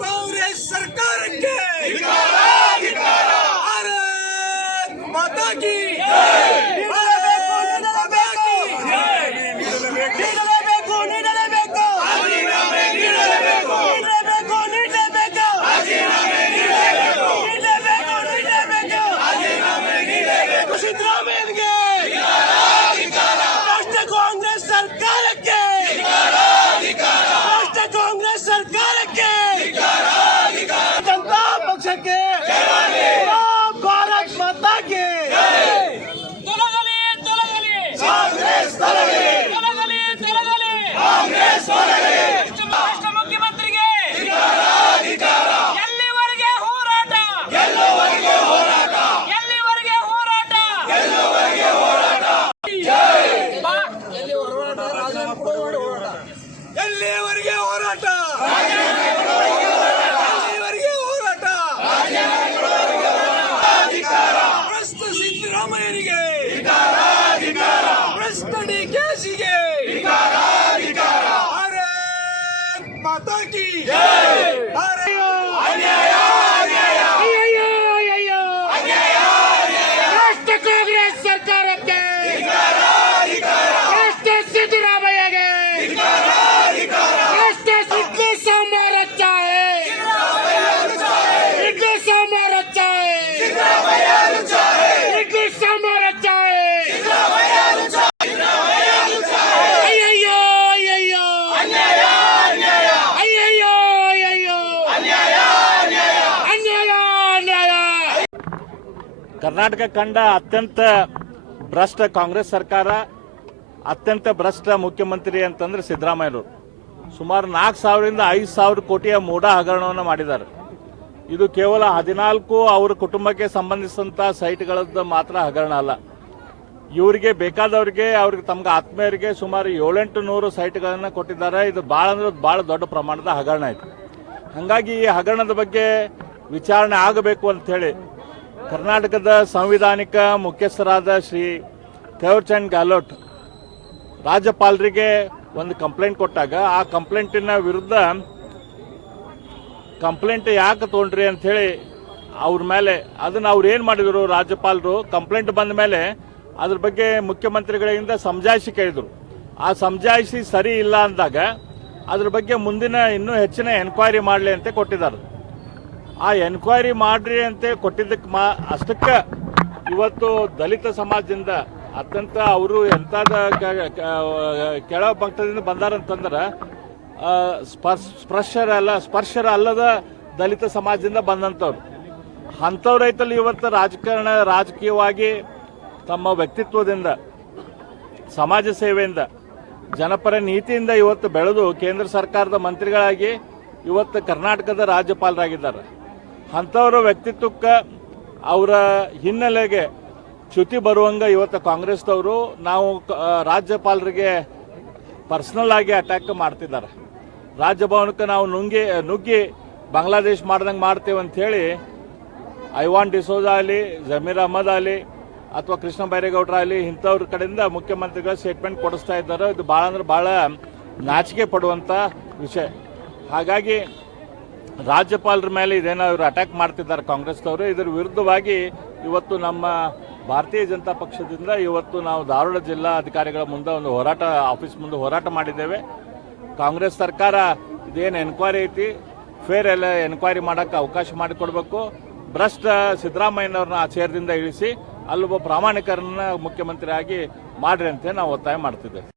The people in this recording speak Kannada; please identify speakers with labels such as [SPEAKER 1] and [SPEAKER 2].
[SPEAKER 1] कांग्रेस सरकार के। भारत माता की। Drama!
[SPEAKER 2] ಕರ್ನಾಟಕ ಕಂಡ ಅತ್ಯಂತ ಭ್ರಷ್ಟ ಕಾಂಗ್ರೆಸ್ ಸರ್ಕಾರ, ಅತ್ಯಂತ ಭ್ರಷ್ಟ ಮುಖ್ಯಮಂತ್ರಿ ಅಂತಂದ್ರೆ ಸಿದ್ದರಾಮಯ್ಯರು ಸುಮಾರು ನಾಲ್ಕು ಸಾವಿರದಿಂದ ಐದು ಸಾವಿರ ಕೋಟಿಯ ಮೂಡ ಹಗರಣವನ್ನು ಮಾಡಿದ್ದಾರೆ. ಇದು ಕೇವಲ ಹದಿನಾಲ್ಕು ಅವರ ಕುಟುಂಬಕ್ಕೆ ಸಂಬಂಧಿಸಿದಂಥ ಸೈಟ್ಗಳದ್ದು ಮಾತ್ರ ಹಗರಣ ಅಲ್ಲ. ಇವರಿಗೆ ಬೇಕಾದವರಿಗೆ, ಅವ್ರಿಗೆ ತಮ್ಗೆ ಆತ್ಮೀಯರಿಗೆ ಸುಮಾರು ಏಳೆಂಟು ನೂರು ಸೈಟ್ಗಳನ್ನು ಕೊಟ್ಟಿದ್ದಾರೆ. ಇದು ಭಾಳ ಅಂದ್ರೆ ಭಾಳ ದೊಡ್ಡ ಪ್ರಮಾಣದ ಹಗರಣ ಇದೆ ಹಾಗಾಗಿ ಈ ಹಗರಣದ ಬಗ್ಗೆ ವಿಚಾರಣೆ ಆಗಬೇಕು ಅಂತ ಹೇಳಿ ಕರ್ನಾಟಕದ ಸಂವಿಧಾನಿಕ ಮುಖ್ಯಸ್ಥರಾದ ಶ್ರೀ ಥೇವರ್ಚಂದ್ ಗೆಹ್ಲೋಟ್ ರಾಜ್ಯಪಾಲರಿಗೆ ಒಂದು ಕಂಪ್ಲೇಂಟ್ ಕೊಟ್ಟಾಗ, ಆ ಕಂಪ್ಲೇಂಟಿನ ವಿರುದ್ಧ ಕಂಪ್ಲೇಂಟ್ ಯಾಕೆ ತೊಗೊಂಡ್ರಿ ಹೇಳಿ ಅವ್ರ ಮೇಲೆ, ಅದನ್ನ ಅವ್ರು ಏನು ಮಾಡಿದ್ರು ರಾಜ್ಯಪಾಲರು, ಕಂಪ್ಲೇಂಟ್ ಬಂದ ಮೇಲೆ ಅದ್ರ ಬಗ್ಗೆ ಮುಖ್ಯಮಂತ್ರಿಗಳಿಂದ ಸಮಜಾಯಿಸಿ ಕೇಳಿದ್ರು. ಆ ಸಮಜಾಯಿಸಿ ಸರಿ ಇಲ್ಲ ಅಂದಾಗ ಅದ್ರ ಬಗ್ಗೆ ಮುಂದಿನ ಇನ್ನೂ ಹೆಚ್ಚಿನ ಎನ್ಕ್ವೈರಿ ಮಾಡಲಿ ಅಂತ ಕೊಟ್ಟಿದ್ದಾರೆ. ಆ ಎನ್ಕ್ವೈರಿ ಮಾಡ್ರಿ ಅಂತ ಕೊಟ್ಟಿದ್ದಕ್ಕೆ ಮಾ ಅಷ್ಟಕ್ಕೆ ಇವತ್ತು ದಲಿತ ಸಮಾಜದಿಂದ ಅತ್ಯಂತ ಅವರು ಎಂತಾದ ಕೆಳ ಪಂಕ್ತದಿಂದ ಬಂದಾರಂತಂದ್ರೆ ಸ್ಪರ್ಶರ ಅಲ್ಲ, ಸ್ಪರ್ಶರ ಅಲ್ಲದ ದಲಿತ ಸಮಾಜದಿಂದ ಬಂದಂಥವ್ರು ಅಂಥವ್ರು ರೈತಲ್ಲಿ ಇವತ್ತು ರಾಜಕಾರಣ ರಾಜಕೀಯವಾಗಿ ತಮ್ಮ ವ್ಯಕ್ತಿತ್ವದಿಂದ, ಸಮಾಜ ಸೇವೆಯಿಂದ, ಜನಪರ ನೀತಿಯಿಂದ ಇವತ್ತು ಬೆಳೆದು ಕೇಂದ್ರ ಸರ್ಕಾರದ ಮಂತ್ರಿಗಳಾಗಿ ಇವತ್ತು ಕರ್ನಾಟಕದ ರಾಜ್ಯಪಾಲರಾಗಿದ್ದಾರೆ. ಅಂಥವರ ವ್ಯಕ್ತಿತ್ವಕ್ಕೆ ಅವರ ಹಿನ್ನೆಲೆಗೆ ಚ್ಯುತಿ ಬರುವಂಗ ಇವತ್ತು ಕಾಂಗ್ರೆಸ್ದವರು ನಾವು ರಾಜ್ಯಪಾಲರಿಗೆ ಪರ್ಸನಲ್ ಆಗಿ ಅಟ್ಯಾಕ್ ಮಾಡ್ತಿದ್ದಾರೆ. ರಾಜ್ಯಭವನಕ್ಕೆ ನಾವು ನುಂಗಿ, ನುಗ್ಗಿ ಬಾಂಗ್ಲಾದೇಶ್ ಮಾಡ್ದಂಗೆ ಮಾಡ್ತೇವೆ ಅಂತ ಹೇಳಿ ಐವಾನ್ ಡಿಸೋಜಾ ಆಗಲಿ, ಜಮೀರ್ ಅಹಮದ್ ಆಗಲಿ, ಅಥವಾ ಕೃಷ್ಣ ಬೈರೇಗೌಡರ ಆಗಲಿ ಇಂಥವ್ರ ಕಡೆಯಿಂದ ಮುಖ್ಯಮಂತ್ರಿಗಳ ಸ್ಟೇಟ್ಮೆಂಟ್ ಕೊಡಿಸ್ತಾ ಇದ್ದಾರೆ. ಇದು ಭಾಳ ಅಂದ್ರೆ ಭಾಳ ನಾಚಿಕೆ ಪಡುವಂಥ ವಿಷಯ. ಹಾಗಾಗಿ ರಾಜ್ಯಪಾಲರ ಮೇಲೆ ಇದೇನೋ ಇವರು ಅಟ್ಯಾಕ್ ಮಾಡ್ತಿದ್ದಾರೆ ಕಾಂಗ್ರೆಸ್ನವರು, ಇದರ ವಿರುದ್ಧವಾಗಿ ಇವತ್ತು ನಮ್ಮ ಭಾರತೀಯ ಜನತಾ ಪಕ್ಷದಿಂದ ಇವತ್ತು ನಾವು ಧಾರವಾಡ ಜಿಲ್ಲಾ ಅಧಿಕಾರಿಗಳ ಮುಂದೆ ಒಂದು ಹೋರಾಟ ಆಫೀಸ್ ಮುಂದೆ ಹೋರಾಟ ಮಾಡಿದ್ದೇವೆ. ಕಾಂಗ್ರೆಸ್ ಸರ್ಕಾರ ಇದೇನು ಎನ್ಕ್ವೈರಿ ಐತಿ ಫೇರ್ ಎಲ್ಲ ಎನ್ಕ್ವೈರಿ ಮಾಡೋಕ್ಕೆ ಅವಕಾಶ ಮಾಡಿಕೊಡ್ಬೇಕು. ಭ್ರಷ್ಟ ಸಿದ್ದರಾಮಯ್ಯನವ್ರನ್ನ ಆ ಚೇರ್ದಿಂದ ಇಳಿಸಿ, ಅಲ್ಲೊಬ್ಬ ಪ್ರಾಮಾಣಿಕರನ್ನ ಮುಖ್ಯಮಂತ್ರಿಯಾಗಿ ಮಾಡ್ರಿ ಅಂತ ನಾವು ಒತ್ತಾಯ ಮಾಡ್ತಿದ್ದೇವೆ.